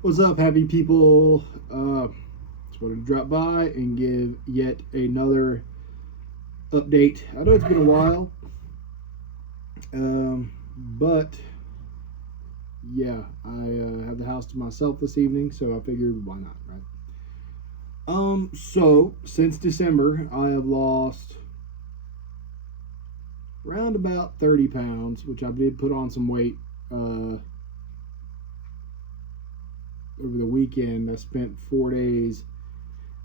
What's up, happy people? Just wanted to drop by and give yet another update. I know it's been a while, but yeah, I have the house to myself this evening, so I figured why not, right? So since December, I have lost around about 30 pounds, which I did put on some weight over the weekend. I spent 4 days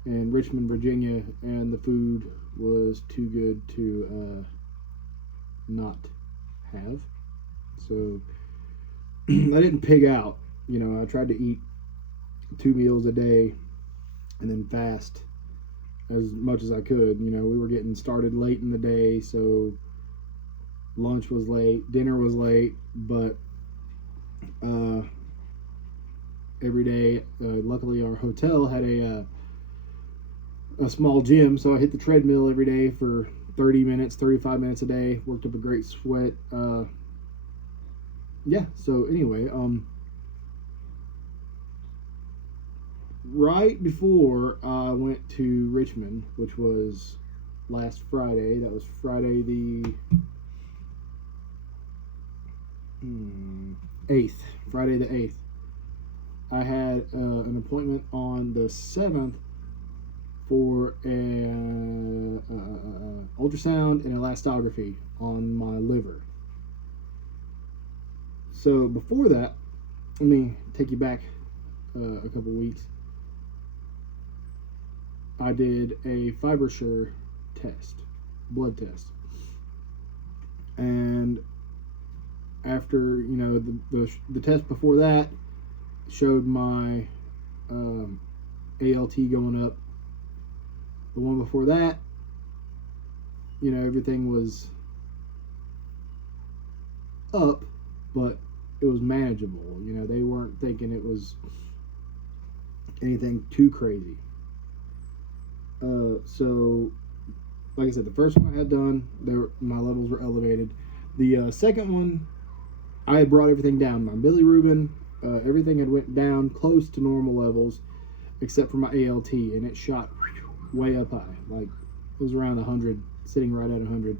in Richmond, Virginia, and the food was too good to not have. So I didn't pig out. I tried to eat 2 meals a day and then fast as much as I could. We were getting started late in the day, so lunch was late, dinner was late, but uh, every day, luckily, our hotel had a small gym, so I hit the treadmill every day for 30 minutes, 35 minutes a day. Worked up a great sweat. Yeah. So anyway, right before I went to Richmond, which was last Friday. That was Friday the 8th. Friday the 8th. I had an appointment on the 7th for an ultrasound and elastography on my liver. So before that, let me take you back a couple weeks. I did a fibrosis test, blood test, and after the test before that showed my ALT going up. The one before that, everything was up, but it was manageable. They weren't thinking it was anything too crazy. So, like I said, the first one I had done, my levels were elevated. The second one, I had brought everything down. My bilirubin, everything had went down close to normal levels, except for my ALT, and it shot way up high. Like, it was around 100, sitting right at 100.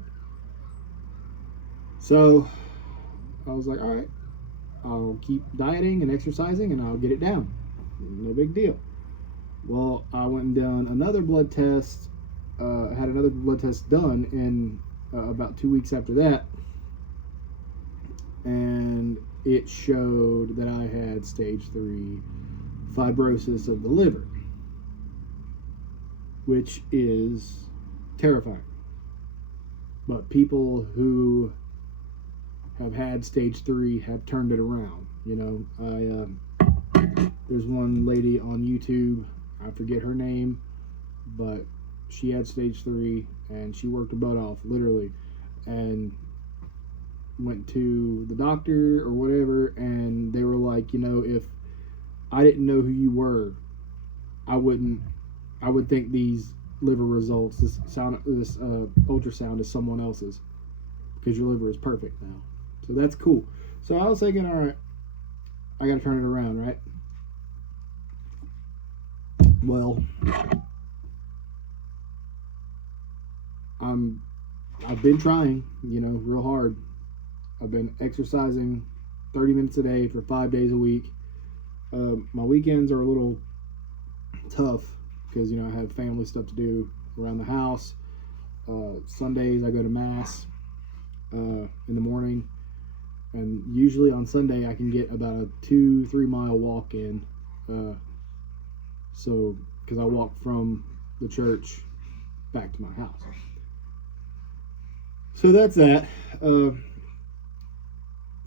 So I was like, all right, I'll keep dieting and exercising and I'll get it down. No big deal. Well, I went and done another blood test. I had another blood test done in about 2 weeks after that, and it showed that I had stage 3 fibrosis of the liver, which is terrifying. But people who have had stage 3 have turned it around. There's one lady on YouTube, I forget her name, but she had stage 3 and she worked her butt off, literally, and went to the doctor or whatever, and they were like, if I didn't know who you were, I would think these liver results, this ultrasound is someone else's, because your liver is perfect now. So that's cool. So I was thinking, all right, I got to turn it around, right? Well, I've been trying, real hard. I've been exercising 30 minutes a day for 5 days a week. My weekends are a little tough because I have family stuff to do around the house. Sundays I go to mass in the morning, and usually on Sunday I can get about a 2-3 mile walk in. So because I walk from the church back to my house. So that's that.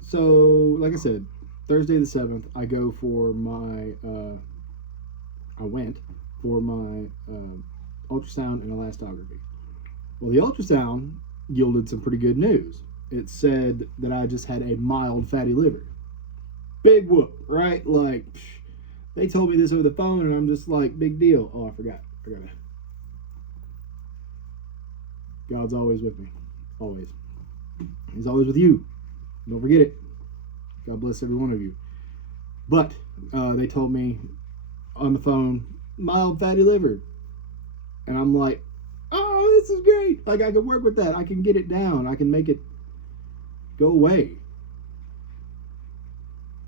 So like I said, Thursday the 7th, I went for my ultrasound and elastography. Well, the ultrasound yielded some pretty good news. It said that I just had a mild fatty liver. Big whoop, right? Like, they told me this over the phone, and I'm just like, big deal. Oh, I forgot. God's always with me. Always. He's always with you. Don't forget it. God bless every one of you. But they told me on the phone, mild fatty liver. And I'm like, oh, this is great. Like, I can work with that. I can get it down. I can make it go away.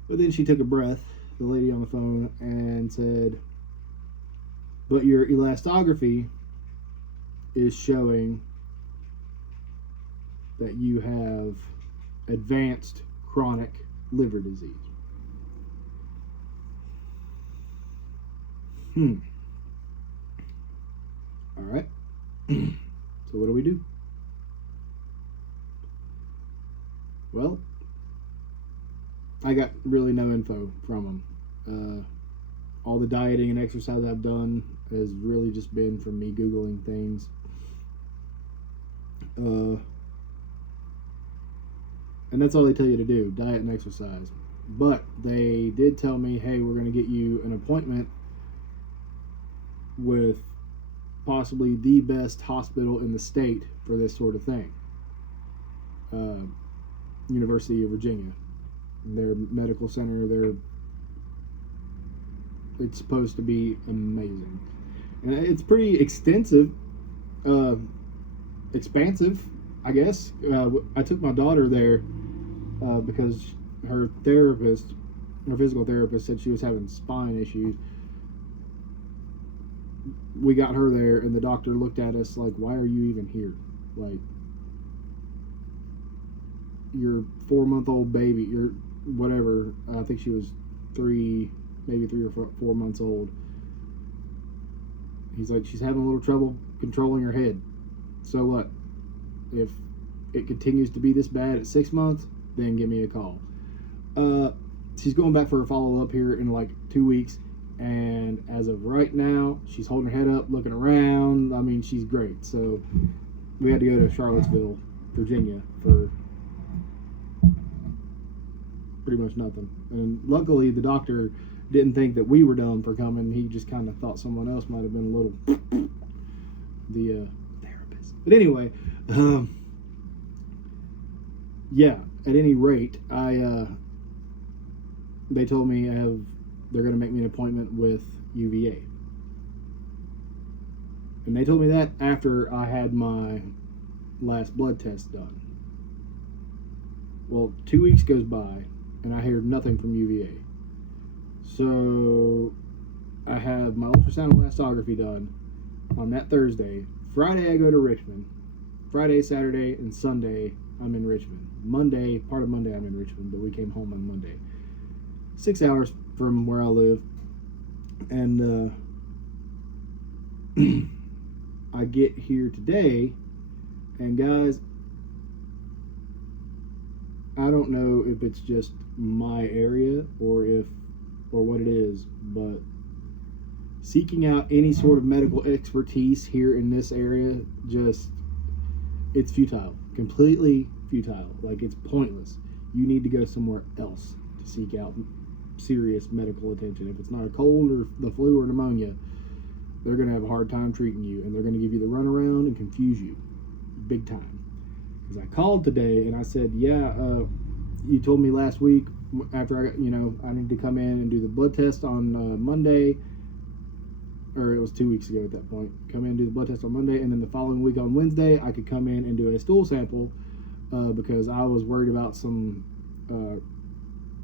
But then she took a breath, the lady on the phone, and said, but your elastography is showing that you have advanced chronic liver disease. All right. So what do we do? Well, I got really no info from them. All the dieting and exercise I've done has really just been from me Googling things. And that's all they tell you to do, diet and exercise. But they did tell me, hey, we're going to get you an appointment with possibly the best hospital in the state for this sort of thing. University of Virginia. Their medical center, it's supposed to be amazing. And it's pretty expansive, I guess. I took my daughter there because her physical therapist said she was having spine issues. We got her there, and the doctor looked at us like, why are you even here? Like, your 4-month-old baby, your whatever, I think she was maybe 3 or 4 months old. He's like, she's having a little trouble controlling her head. So what? If it continues to be this bad at 6 months, then give me a call. She's going back for a follow-up here in like 2 weeks. And as of right now, she's holding her head up, looking around. I mean, she's great. So we had to go to Charlottesville, Virginia for pretty much nothing. And luckily, the doctor didn't think that we were dumb for coming. He just kind of thought someone else might have been a little the therapist. But anyway, yeah. At any rate, they told me they're going to make me an appointment with UVA. And they told me that after I had my last blood test done. Well, 2 weeks goes by, and I hear nothing from UVA. So I have my ultrasound and elastography done on that Thursday. Friday I go to Richmond. Friday, Saturday, and Sunday I'm in Richmond. Part of Monday I'm in Richmond, but we came home on Monday. 6 hours from where I live. And I get here today, and guys, I don't know if it's just my area or what it is, but seeking out any sort of medical expertise here in this area, it's futile. Completely futile. Like, it's pointless. You need to go somewhere else to seek out serious medical attention. If it's not a cold or the flu or pneumonia, they're going to have a hard time treating you, and they're going to give you the runaround and confuse you big time. Because I called today and I said, yeah, you told me last week after I need to come in and do the blood test on Monday, or it was 2 weeks ago at that point. Come in and do the blood test on Monday, and then the following week on Wednesday I could come in and do a stool sample because I was worried about some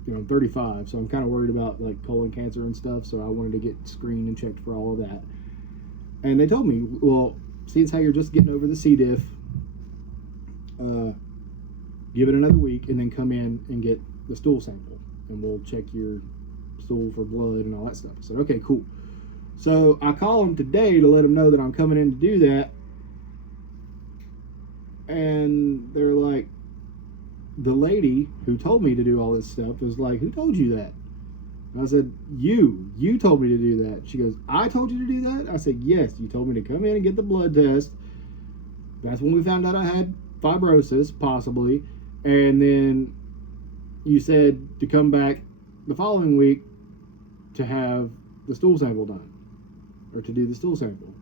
I'm 35, so I'm kind of worried about like colon cancer and stuff, so I wanted to get screened and checked for all of that. And they told me, well, since how you're just getting over the C. diff, give it another week and then come in and get the stool sample, and we'll check your stool for blood and all that stuff. I said, okay, cool. So I call them today to let them know that I'm coming in to do that, and they're like, the lady who told me to do all this stuff is like, who told you that? And I said, you told me to do that. She goes, I told you to do that? I said, yes, you told me to come in and get the blood test. That's when we found out I had fibrosis, possibly. And then you said to come back the following week to have the stool sample done, or to do the stool sample.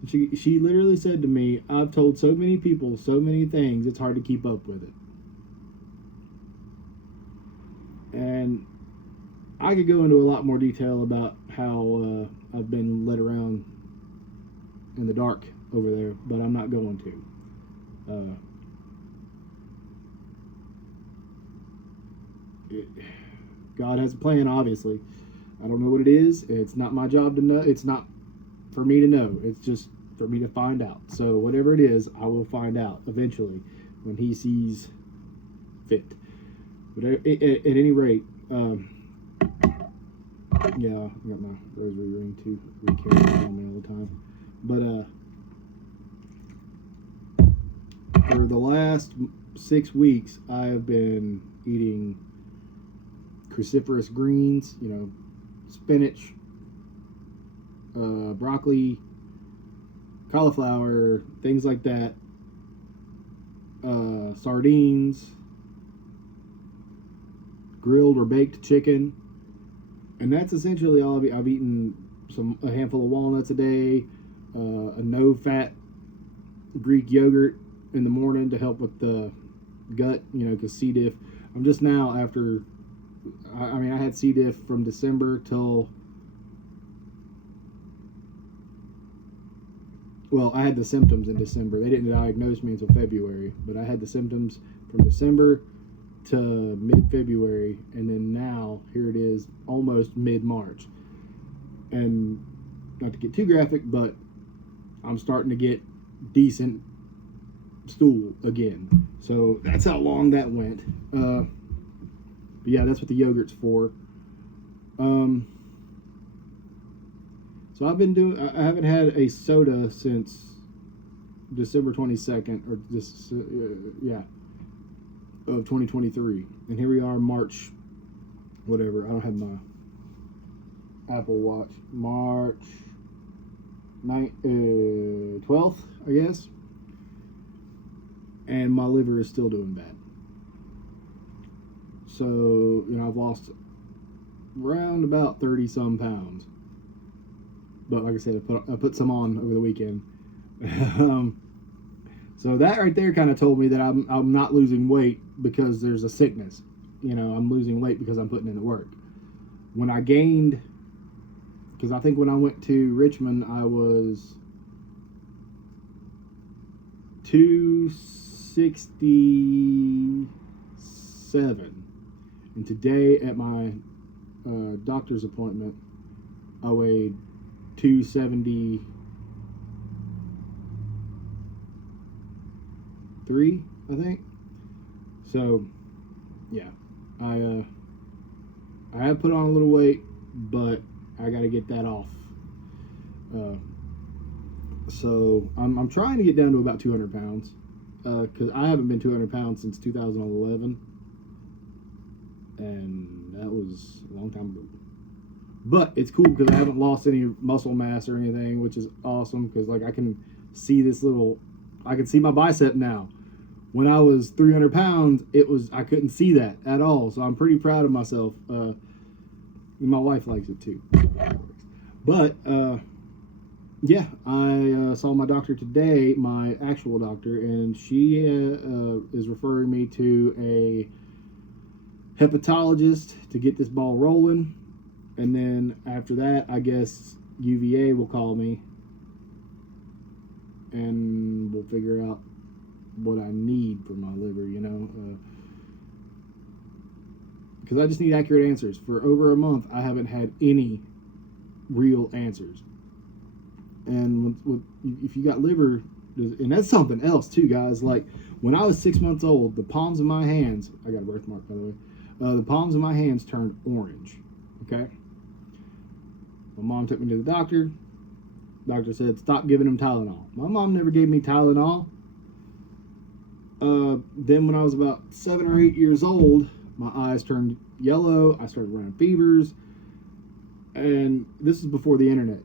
And she literally said to me, I've told so many people so many things, it's hard to keep up with it. And I could go into a lot more detail about how I've been led around in the dark over there, but I'm not going to. God has a plan, obviously. I don't know what it is. It's not my job to know. It's not for me to know. It's just for me to find out. So whatever it is, I will find out eventually when he sees fit. But at any rate, yeah, I got my rosary ring too. We carry it around me all the time. But for the last 6 weeks, I have been eating cruciferous greens, spinach, broccoli, cauliflower, things like that, sardines, grilled or baked chicken, and that's essentially all I've eaten. A handful of walnuts a day, a no-fat Greek yogurt in the morning to help with the gut, because C. diff. I'm just now after. I mean, I had C. diff from December till. Well, I had the symptoms in December. They didn't diagnose me until February, but I had the symptoms from December to mid-February, and then now here it is, almost mid-March. And not to get too graphic, but I'm starting to get decent stool again. So that's how long that went. But yeah, that's what the yogurt's for. So I've been doing. I haven't had a soda since December 22nd, or this, of 2023, and here we are, March, whatever. I don't have my Apple Watch. March 12th, I guess, and my liver is still doing bad. So I've lost around about 30 some pounds. But like I said, I put some on over the weekend. So that right there kind of told me that I'm not losing weight because there's a sickness. I'm losing weight because I'm putting in the work. When I gained, because I think when I went to Richmond, I was 267. And today at my doctor's appointment, I weighed 273, I think. So yeah, I have put on a little weight, but I got to get that off. So I'm trying to get down to about 200 pounds, because I haven't been 200 pounds since 2011, and that was a long time ago. But it's cool because I haven't lost any muscle mass or anything, which is awesome, because I can see I can see my bicep now. When I was 300 pounds, I couldn't see that at all. So I'm pretty proud of myself. My wife likes it too. But yeah, I saw my doctor today, my actual doctor, and she is referring me to a hepatologist to get this ball rolling. And then after that, I guess UVA will call me and we'll figure out what I need for my liver, because I just need accurate answers. For over a month, I haven't had any real answers. And if you got liver, and that's something else too, guys. Like when I was 6 months old, the palms of my hands, I got a birthmark by the way, the palms of my hands turned orange. Okay. My mom took me to the doctor. Doctor said, stop giving him Tylenol. My mom never gave me Tylenol. Then when I was about 7 or 8 years old, my eyes turned yellow. I started running fevers. And this is before the internet.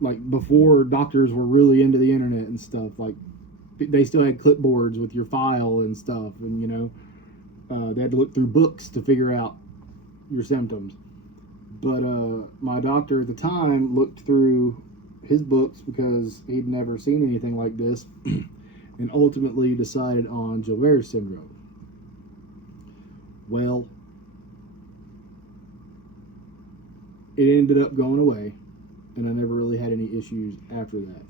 Like before doctors were really into the internet and stuff. Like they still had clipboards with your file and stuff. And, they had to look through books to figure out your symptoms. But my doctor at the time looked through his books because he'd never seen anything like this and ultimately decided on Gilbert's syndrome. Well, it ended up going away, and I never really had any issues after that.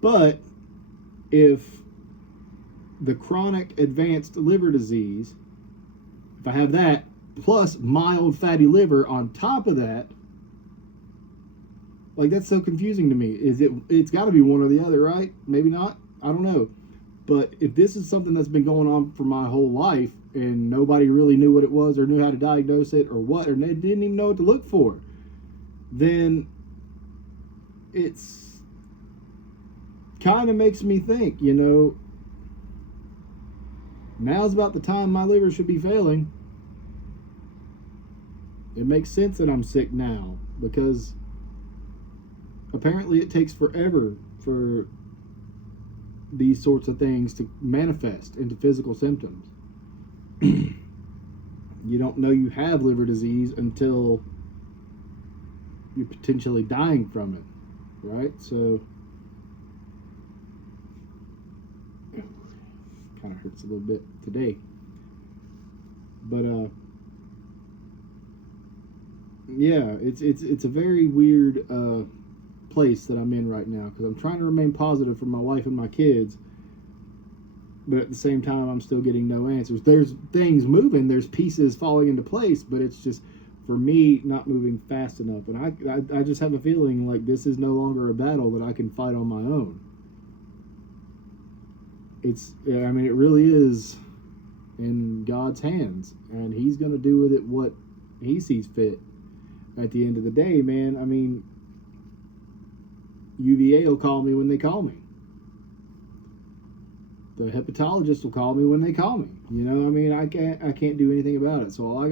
But if the chronic advanced liver disease, if I have that plus mild fatty liver on top of that, like, that's so confusing to me. It's got to be one or the other, right? Maybe not. I don't know. But if this is something that's been going on for my whole life and nobody really knew what it was or knew how to diagnose it or what, or they didn't even know what to look for, then it's kind of makes me think, now's about the time my liver should be failing. It makes sense that I'm sick now, because apparently it takes forever for these sorts of things to manifest into physical symptoms. You don't know you have liver disease until you're potentially dying from it, right? So kind of hurts a little bit today, but yeah, it's a very weird place that I'm in right now, because I'm trying to remain positive for my wife and my kids, but at the same time I'm still getting no answers. There's things moving, there's pieces falling into place, but it's just, for me, not moving fast enough. And I just have a feeling like this is no longer a battle that I can fight on my own. It really is in God's hands, and he's going to do with it what he sees fit. At the end of the day, man, UVA will call me when they call me. The hepatologist will call me when they call me. I can't do anything about it. So all I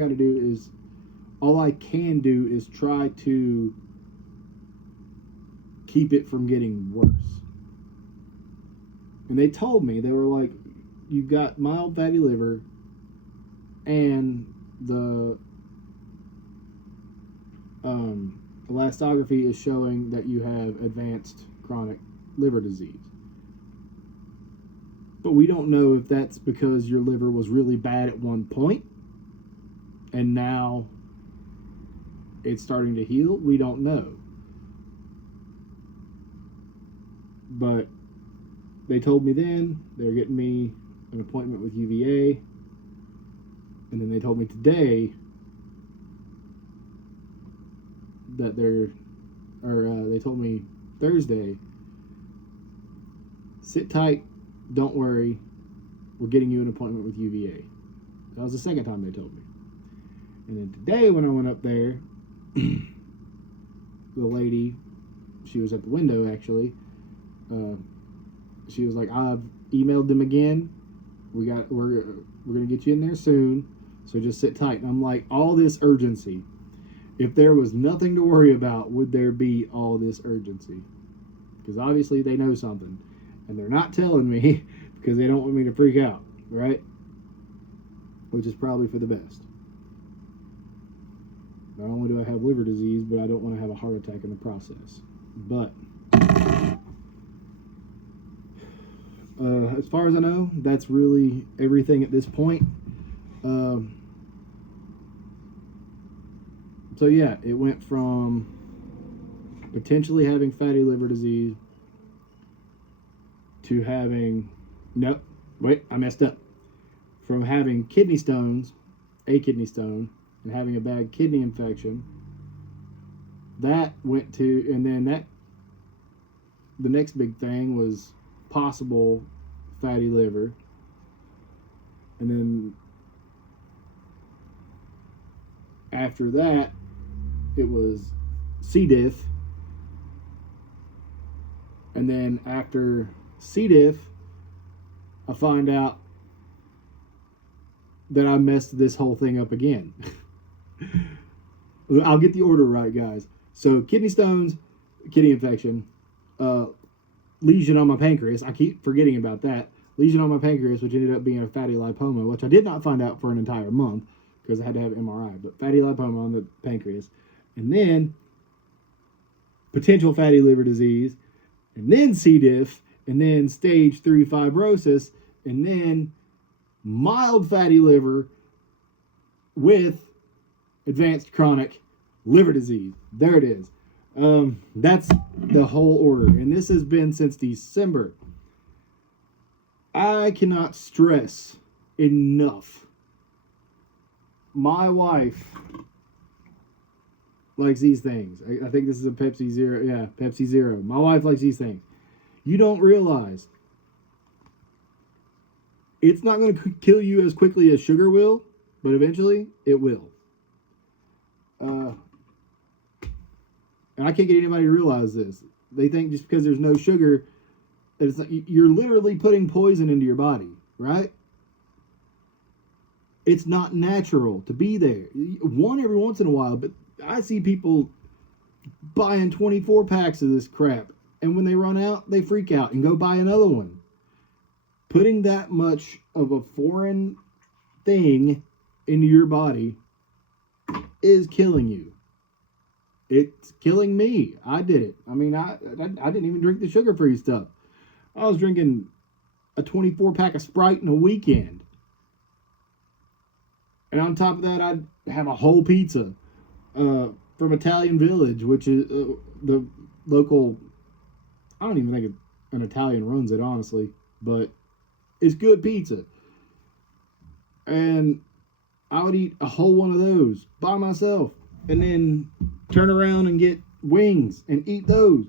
can do is try to keep it from getting worse. And they told me, they were like, you've got mild fatty liver, and the elastography is showing that you have advanced chronic liver disease. But we don't know if that's because your liver was really bad at one point and now it's starting to heal. We don't know. But they told me then they're getting me an appointment with UVA, and then they told me today that they told me Thursday, sit tight, don't worry, we're getting you an appointment with UVA. That was the second time they told me. And then today when I went up there, the lady, she was at the window actually, she was like, I've emailed them again, we're gonna get you in there soon, so just sit tight. And I'm like, all this urgency, if there was nothing to worry about, would there be all this urgency? Because obviously they know something, and they're not telling me because they don't want me to freak out, right? Which is probably for the best. Not only do I have liver disease, but I don't want to have a heart attack in the process. But as far as I know, that's really everything at this point. So yeah, it went from potentially having fatty liver disease to having, nope, wait, I messed up. From having kidney stones, a kidney stone, and having a bad kidney infection, that went to, and then the next big thing was possible fatty liver, and then after that it was C. diff, and then after C. diff I find out that I messed this whole thing up again. I'll get the order right, guys. So kidney stones, kidney infection, lesion on my pancreas. I keep forgetting about that. Lesion on my pancreas, which ended up being a fatty lipoma, which I did not find out for an entire month because I had to have an MRI, but fatty lipoma on the pancreas. And then potential fatty liver disease, and then C. diff, and then stage 3 fibrosis, and then mild fatty liver with advanced chronic liver disease. There it is. That's the whole order. And this has been since December. I cannot stress enough. My wife likes these things. I think this is a Pepsi Zero. Yeah, Pepsi Zero. My wife likes these things. You don't realize it's not going to kill you as quickly as sugar will, but eventually it will. And I can't get anybody to realize this. They think just because there's no sugar, that it's not, you're literally putting poison into your body, right? It's not natural to be there. One every once in a while, but I see people buying 24 packs of this crap, and when they run out, they freak out and go buy another one. Putting that much of a foreign thing into your body is killing you. It's killing me. I did it. I mean, I didn't even drink the sugar-free stuff. I was drinking a 24 pack of Sprite in a weekend. And on top of that, I'd have a whole pizza from Italian Village, which is the local... I don't even think an Italian runs it, honestly. But it's good pizza. And I would eat a whole one of those by myself. And then turn around and get wings and eat those.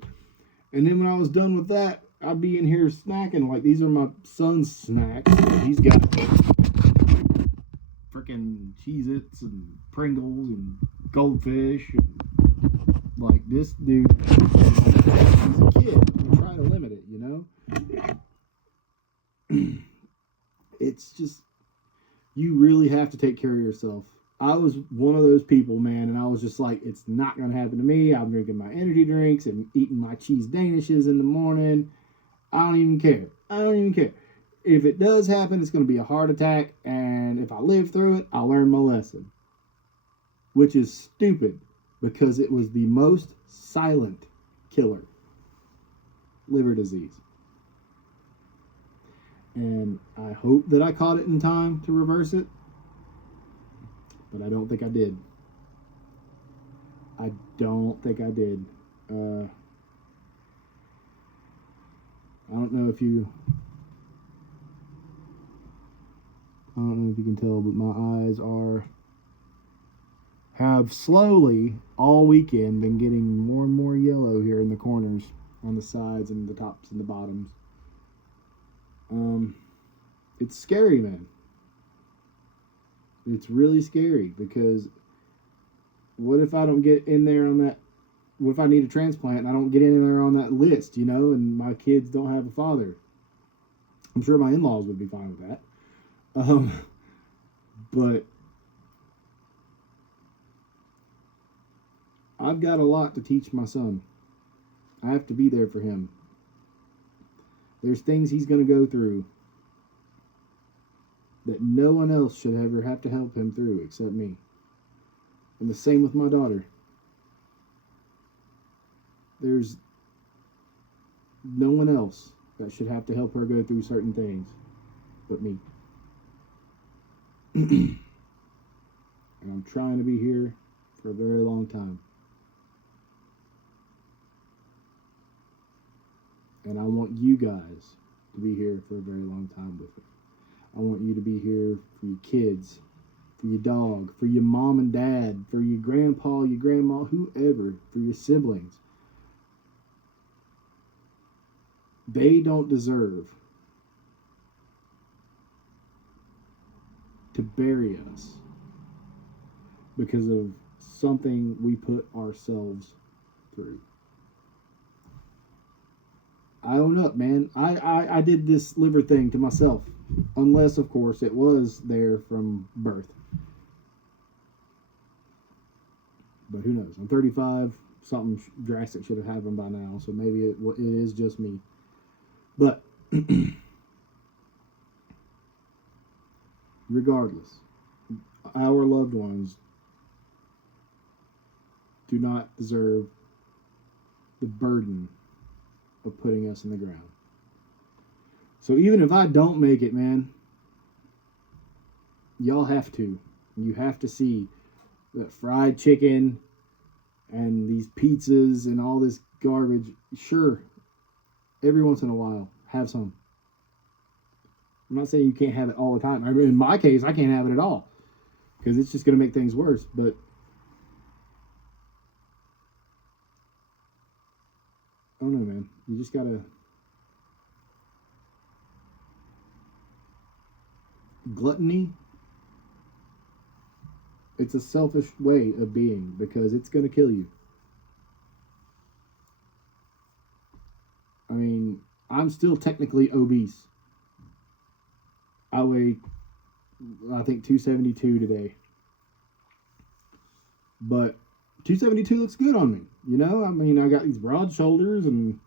And then when I was done with that, I'd be in here snacking. Like, these are my son's snacks. He's got freaking Cheez-Its and Pringles and Goldfish. Like, this dude, he's a kid. You try to limit it, you know? It's just, you really have to take care of yourself. I was one of those people, man, and I was just like, it's not going to happen to me. I'm drinking my energy drinks and eating my cheese danishes in the morning. I don't even care. I don't even care. If it does happen, it's going to be a heart attack, and if I live through it, I'll learn my lesson. Which is stupid, because it was the most silent killer. Liver disease. And I hope that I caught it in time to reverse it. But I don't think I did. I don't think I did. I don't know if you can tell, but my eyes have slowly all weekend been getting more and more yellow here in the corners, on the sides and the tops and the bottoms. It's scary, man. It's really scary, because what if I don't get in there on that? What if I need a transplant and I don't get in there on that list, you know, and my kids don't have a father? I'm sure my in-laws would be fine with that. But I've got a lot to teach my son. I have to be there for him. There's things he's going to go through that no one else should ever have to help him through except me. And the same with my daughter. There's no one else that should have to help her go through certain things but me. And I'm trying to be here for a very long time. And I want you guys to be here for a very long time with me. I want you to be here for your kids, for your dog, for your mom and dad, for your grandpa, your grandma, whoever, for your siblings. They don't deserve to bury us because of something we put ourselves through. I own up, man. I did this liver thing to myself. Unless, of course, it was there from birth. But who knows? I'm 35. Something drastic should have happened by now. So maybe it is just me. But regardless, our loved ones do not deserve the burden of putting us in the ground. So even if I don't make it, man, y'all have to. You have to see that fried chicken and these pizzas and all this garbage. Sure, every once in a while, have some. I'm not saying you can't have it all the time. I mean, in my case, I can't have it at all because it's just going to make things worse. But I don't know, man. You just got to. Gluttony, it's a selfish way of being because it's going to kill you. I mean, I'm still technically obese. I weigh, I think, 272 today. But 272 looks good on me. You know, I mean, I got these broad shoulders and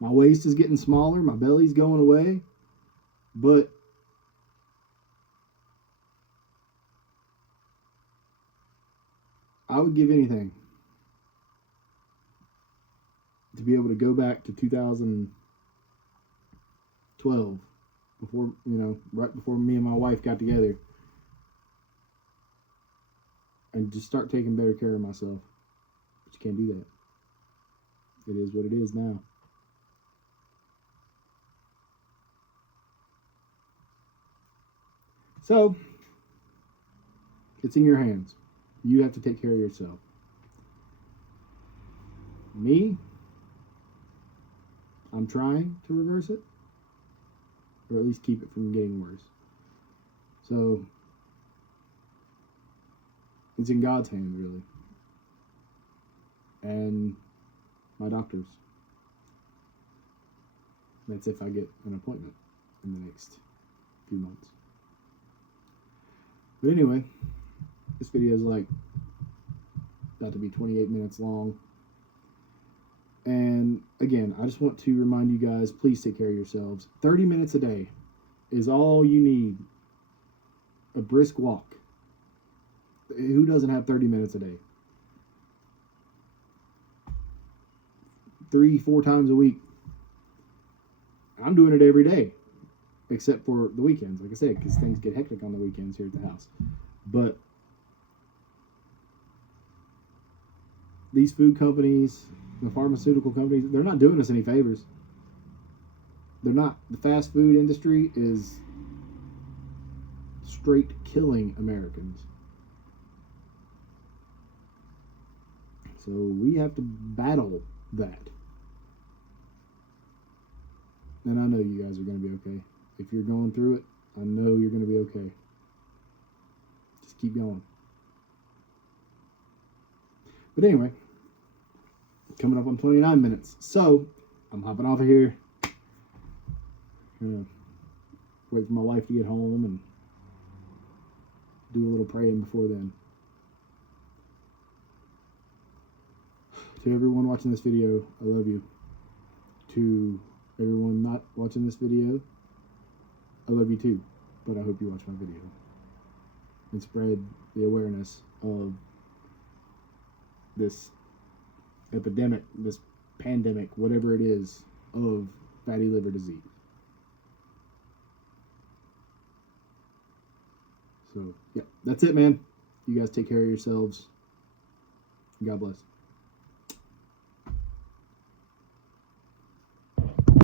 my waist is getting smaller. My belly's going away. But I would give anything to be able to go back to 2012 before, right before me and my wife got together and just start taking better care of myself. But you can't do that. It is what it is now. So, it's in your hands. You have to take care of yourself. Me, I'm trying to reverse it, or at least keep it from getting worse. So, it's in God's hands, really. And my doctor's. That's if I get an appointment in the next few months. But anyway, this video is like about to be 28 minutes long. And again, I just want to remind you guys, please take care of yourselves. 30 minutes a day is all you need. A brisk walk. Who doesn't have 30 minutes a day? 3-4 times a week. I'm doing it every day, except for the weekends, like I said, because things get hectic on the weekends here at the house. But these food companies, the pharmaceutical companies, they're not doing us any favors. They're not. The fast food industry is straight killing Americans. So we have to battle that. And I know you guys are going to be okay. If you're going through it, I know you're going to be okay. Just keep going. But anyway, coming up on 29 minutes. So, I'm hopping off of here. Gonna wait for my wife to get home and do a little praying before then. To everyone watching this video, I love you. To everyone not watching this video, I love you too. But I hope you watch my video and spread the awareness of this epidemic, this pandemic, whatever it is, of fatty liver disease. So, yeah, that's it, man. You guys take care of yourselves. God bless.